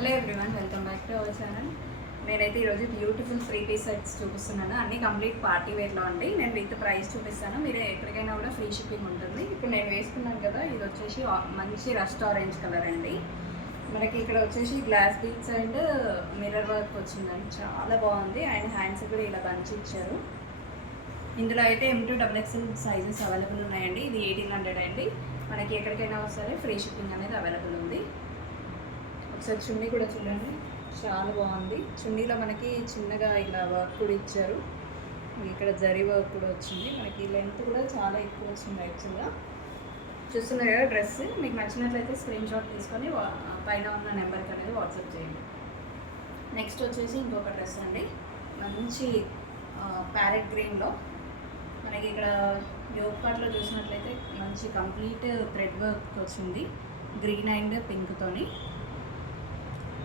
Hello everyone, welcome back to our channel. నేనైతే ఈరోజు beautiful 3 piece sets చూపిస్తున్నాను. అన్ని కంప్లీట్ పార్టీ వేర్లో అండి. నేను విత్ ప్రైస్ చూపిస్తాను. మీరు ఎక్కడికైనా కూడా ఫ్రీ షిప్పింగ్ ఉంటుంది. ఇప్పుడు నేను వేసుకున్నాను కదా, ఇది వచ్చేసి మంచి రస్ట్ ఆరెంజ్ కలర్ అండి. మనకి ఇక్కడ వచ్చేసి glass beads and mirror work వచ్చిందండి. చాలా బాగుంది. అండ్ హ్యాండ్స్ కూడా ఇలా బంచి ఇచ్చారు. ఇందులో అయితే M2XXL సైజెస్ అవైలబుల్ ఉన్నాయండి. ఇది 1800 అండి. మనకి ఎక్కడికైనా వస్తే ఫ్రీ షిప్పింగ్ అనేది అవైలబుల్ ఉంది. ఒకసారి చున్నీ కూడా చూడండి, చాలా బాగుంది. చున్నీలో మనకి చిన్నగా ఇలా వర్క్ కూడా ఇచ్చారు. ఇక్కడ జరీ వర్క్ కూడా వచ్చింది. మనకి లెంత్ కూడా చాలా ఎక్కువ వచ్చింది. యాక్చువల్గా చూస్తున్నారు కదా డ్రెస్. మీకు నచ్చినట్లయితే స్క్రీన్ షాట్ తీసుకొని పైన ఉన్న నెంబర్కి అనేది వాట్సాప్ చేయండి. నెక్స్ట్ వచ్చేసి ఇంకొక డ్రెస్ అండి, మంచి ప్యారెట్ గ్రీన్లో. మనకి ఇక్కడ యోగ్ పార్ట్లో చూసినట్లయితే మంచి కంప్లీట్ థ్రెడ్ వర్క్ వచ్చింది, గ్రీన్ అండ్ పింక్తోని.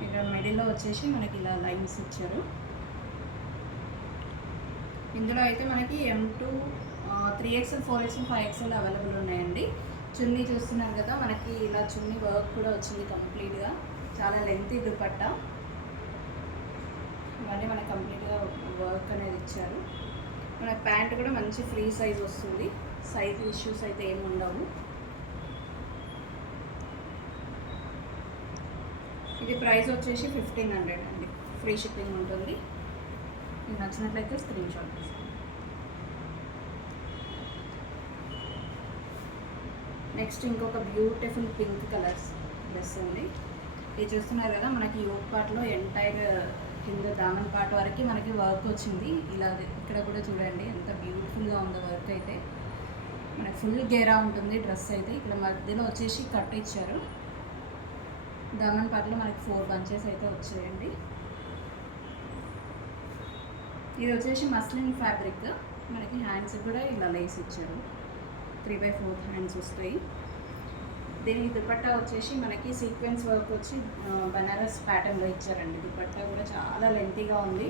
ఇక్కడ మిడిల్లో వచ్చేసి మనకి ఇలా లైన్స్ ఇచ్చారు. ఇందులో అయితే మనకి M2 3XL 4XL 5XL available ఉన్నాయండి. చున్నీ చూస్తున్నారు కదా, మనకి ఇలా చున్నీ వర్క్ కూడా వచ్చింది కంప్లీట్గా. చాలా లెంతీ దుపట్టా. ఇవన్నీ మనకి కంప్లీట్గా వర్క్ అనేది ఇచ్చారు. మన ప్యాంట్ కూడా మంచి ఫ్రీ సైజ్ వస్తుంది. సైజ్ ఇష్యూస్ అయితే ఏమి ఉండవు. ఇది ప్రైస్ వచ్చేసి 1500 అండి. ఫ్రీ షిప్పింగ్ ఉంటుంది. మీకు నచ్చినట్లయితే స్క్రీన్ షాట్ తీసుకోండి. నెక్స్ట్ ఇంకొక బ్యూటిఫుల్ పింక్ కలర్స్ డ్రెస్ ఉంది. ఇది చూస్తున్నారు కదా, మనకి యోగ్ పార్ట్లో ఎంటైర్ కింద దామన్ పార్ట్ వరకు మనకి వర్క్ వచ్చింది. ఇలా ఇక్కడ కూడా చూడండి ఎంత బ్యూటిఫుల్గా ఉందో వర్క్ అయితే. మనకి ఫుల్ గేరా ఉంటుంది డ్రెస్ అయితే. ఇక్కడ మధ్యలో వచ్చేసి కట్ ఇచ్చారు. దామన్ పార్ట్లో మనకి 4 బంచెస్ అయితే వచ్చాయండి. ఇది వచ్చేసి మస్లిన్ ఫ్యాబ్రిక్. మనకి హ్యాండ్స్ కూడా ఇలా లేస్ ఇచ్చారు. 3/4 హ్యాండ్స్ వస్తాయి. దీనికి దుపట్టా వచ్చేసి మనకి సీక్వెన్స్ వర్క్ వచ్చి బనారస్ ప్యాటర్న్లో ఇచ్చారండి. దుపట్టా కూడా చాలా లెంతీగా ఉంది.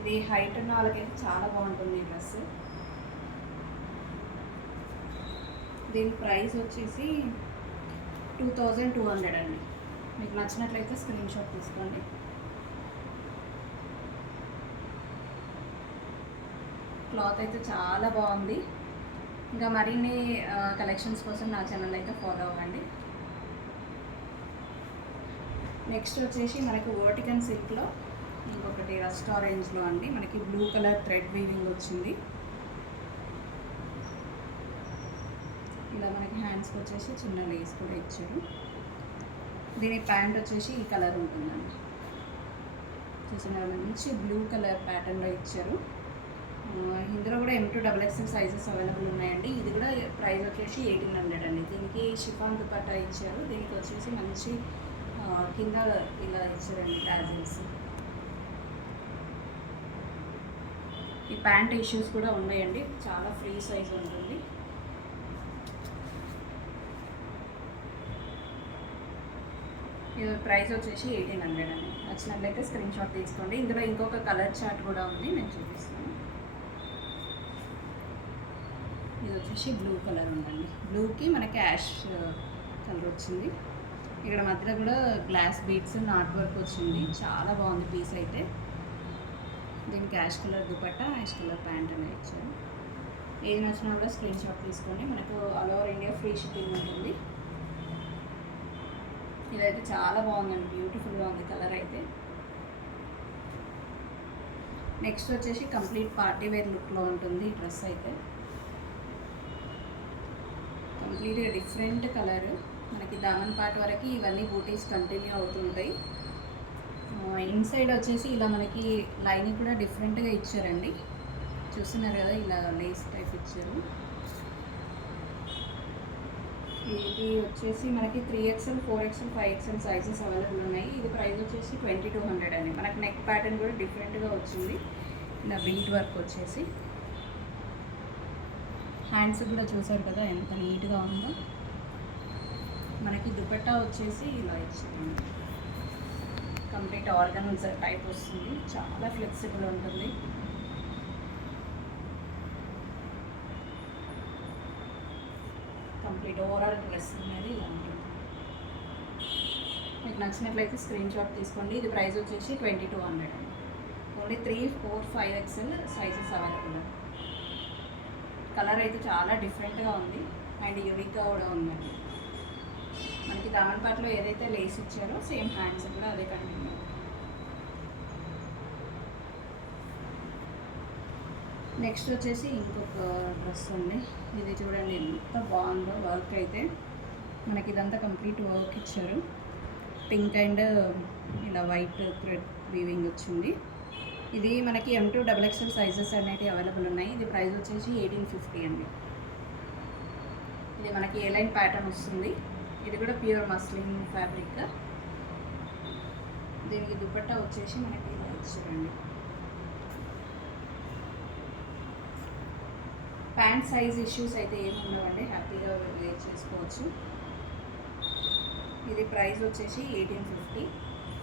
ఇది హైట్ ఉన్న వాళ్ళకైతే చాలా బాగుంటుంది ఈ డ్రెస్. దీని ప్రైస్ వచ్చేసి 2200 అండి. మీకు నచ్చినట్లయితే స్క్రీన్ షాట్ తీసుకోండి. క్లాత్ అయితే చాలా బాగుంది. ఇంకా మరిన్ని కలెక్షన్స్ కోసం నా ఛానల్ అయితే ఫాలో అవ్వండి. నెక్స్ట్ వచ్చేసి మనకు వర్టికన్ సిల్క్లో ఇంకొకటి రస్ట్ ఆరెంజ్లో అండి. మనకి బ్లూ కలర్ థ్రెడ్ వీవింగ్ వచ్చింది. ఇలా మనకి హ్యాండ్స్కి వచ్చేసి చిన్న లేస్ కూడా ఇచ్చారు. దీని ప్యాంట్ వచ్చేసి ఈ కలర్ ఉంటుందండి. చూసిన మంచి బ్లూ కలర్ ప్యాటర్న్లో ఇచ్చారు. ఇందులో కూడా M2XXL సైజెస్ అవైలబుల్ ఉన్నాయండి. ఇది కూడా ప్రైస్ వచ్చేసి 1800 అండి. దీనికి షిఫాన్ దుపట్టా ఇచ్చారు. దీనికి వచ్చేసి మంచి కింద ఇలా ఇచ్చారండి టాజిల్స్. ఈ ప్యాంట్ ఇష్యూస్ కూడా ఉన్నాయండి. చాలా ఫ్రీ సైజ్ ఉంటుంది. ఇది ప్రైస్ వచ్చేసి 1800 అండి. నచ్చినట్లయితే స్క్రీన్ షాట్ తీసుకోండి. ఇందులో ఇంకొక కలర్ చార్ట్ కూడా ఉంది, నేను చూపిస్తాను. ఇది వచ్చేసి బ్లూ కలర్ ఉందండి. బ్లూకి మనకి యాష్ కలర్ వచ్చింది. ఇక్కడ మధ్యలో కూడా గ్లాస్ బీట్స్ నాట్ వర్క్ వచ్చింది. చాలా బాగుంది పీస్ అయితే. దీనికి ash colour dupatta, ash colour pant అనేది ఇచ్చారు. ఏది నచ్చినా కూడా స్క్రీన్ షాట్ తీసుకోండి. మనకు all over India free shipping ఉంటుంది. ఇదైతే చాలా బాగుందండి, బ్యూటిఫుల్గా ఉంది కలర్ అయితే. నెక్స్ట్ వచ్చేసి కంప్లీట్ పార్టీ వేర్ లుక్లో ఉంటుంది ఈ డ్రెస్ అయితే. కంప్లీట్గా డిఫరెంట్ కలర్. మనకి దామన్ పార్ట్ వరకు ఇవన్నీ బూటీస్ కంటిన్యూ అవుతుంటాయి. ఇన్సైడ్ వచ్చేసి ఇలా మనకి లైనింగ్ కూడా డిఫరెంట్గా ఇచ్చారండి. చూస్తున్నారు కదా, ఇలా లేస్ టైప్ ఇచ్చారు. ఇది వచ్చేసి మనకి 3XL 4XL 5XL sizes available ఉన్నాయి. ఇది ప్రైస్ వచ్చేసి 2200 అండి. మనకి నెక్ ప్యాటర్న్ కూడా డిఫరెంట్గా వచ్చింది. ఇలా బీట్ వర్క్ వచ్చేసి హ్యాండ్స్ కూడా చూసారు కదా ఎంత నీట్గా ఉందో. మనకి దుపట్టా వచ్చేసి ఇలా ఇచ్చింది. కంప్లీట్ ఆర్గన్స్ టైప్ వస్తుంది. చాలా ఫ్లెక్సిబుల్ ఉంటుంది. కంప్లీట్ ఓవరాల్ డ్రెస్ అనేది ఇలా ఉంటుంది. మీకు నచ్చినట్లయితే స్క్రీన్ షాట్ తీసుకోండి. ఇది ప్రైస్ వచ్చేసి 2200 అండి. Only 3, 4, 5 XL sizes available. Colour అయితే చాలా డిఫరెంట్గా ఉంది అండ్ యూనిక్గా కూడా ఉందండి. మనకి దామన్ పార్ట్లో ఏదైతే లేస్ ఇచ్చారో సేమ్ హ్యాండ్స్ కూడా అదే కంటిన్యూ. నెక్స్ట్ వచ్చేసి ఇంకొక డ్రెస్ ఉంది. ఇది చూడండి ఎంత బాగుందో. వర్క్ అయితే మనకి ఇదంతా కంప్లీట్ వర్క్ ఇచ్చారు. పింక్ అండ్ ఇలా వైట్ థ్రెడ్ వీవింగ్ వచ్చింది. ఇది మనకి M2 XXL సైజెస్ అనేవి అవైలబుల్ ఉన్నాయి. ఇది ప్రైస్ వచ్చేసి 1850 అండి. ఇది మనకి ఏ లైన్ ప్యాటర్న్ వస్తుంది. ఇది కూడా ప్యూర్ మస్లిన్ ఫ్యాబ్రిక్. దీనికి దుపట్టా వచ్చేసి మనకి ఇలా ఇచ్చారండి. ప్యాంట్ సైజ్ ఇష్యూస్ అయితే ఏమి ఉండవండి, హ్యాపీగా వేర్ చేసుకోవచ్చు. ఇది ప్రైస్ వచ్చేసి 1850.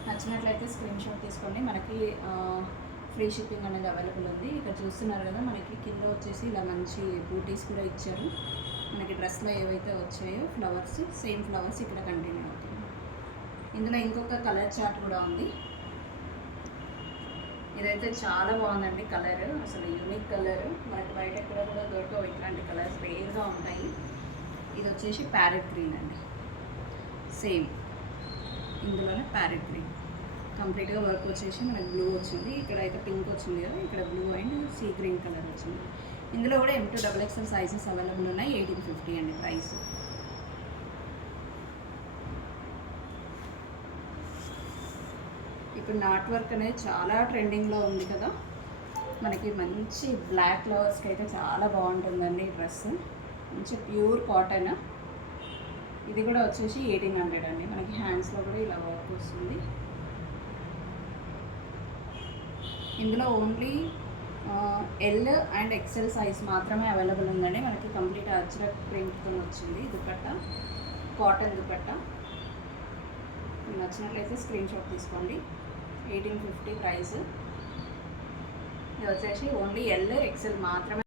నచ్చినట్లయితే స్క్రీన్ షాట్ తీసుకోండి. మనకి ఫ్రీ షిప్పింగ్ అనేది అవైలబుల్ ఉంది. ఇక్కడ చూస్తున్నారు కదా, మనకి కింద వచ్చేసి ఇలా మంచి బూటీస్ కూడా ఇచ్చారు. మనకి డ్రెస్లో ఏవైతే వచ్చాయో ఫ్లవర్స్, సేమ్ ఫ్లవర్స్ ఇక్కడ కంటిన్యూ అవుతుంది. ఇందులో ఇంకొక కలర్ చార్ట్ కూడా ఉంది. ఇదైతే చాలా బాగుందండి. కలర్ అసలు యూనిక్ కలర్, మనకి బయట ఎక్కడ కూడా దొరకవు ఇట్లాంటి కలర్స్, రేర్గా ఉంటాయి. ఇది వచ్చేసి ప్యారెట్ గ్రీన్ అండి. సేమ్ ఇందులోనే ప్యారెట్ గ్రీన్ కంప్లీట్గా వర్క్ వచ్చేసి మనకి బ్లూ వచ్చింది. ఇక్కడ అయితే పింక్ వచ్చింది కదా, ఇక్కడ blue and sea green colour వచ్చింది. ఇందులో కూడా M2 XXL సైజెస్ అవైలబుల్ ఉన్నాయి. 1850 అండి ప్రైస్. ఇప్పుడు నాట్ వర్క్ అనేది చాలా ట్రెండింగ్లో ఉంది కదా, మనకి మంచి బ్లాక్ ఫ్లవర్స్కి అయితే చాలా బాగుంటుందండి ఈ డ్రెస్. మంచి ప్యూర్ కాటన్. ఇది కూడా వచ్చేసి 1800 అండి. మనకి హ్యాండ్స్లో కూడా ఇలా వర్క్ వస్తుంది. ఇందులో only L and XL size మాత్రమే అవైలబుల్ ఉందండి. మనకి కంప్లీట్ అజ్రక్ ప్రింట్తో వచ్చింది దుపట్టా, కాటన్ దుపట్టా. నచ్చినట్లయితే స్క్రీన్ షాట్ తీసుకోండి. 1850 ప్రైస్. ఇది వచ్చేసి ఓన్లీ L, XL మాత్రమే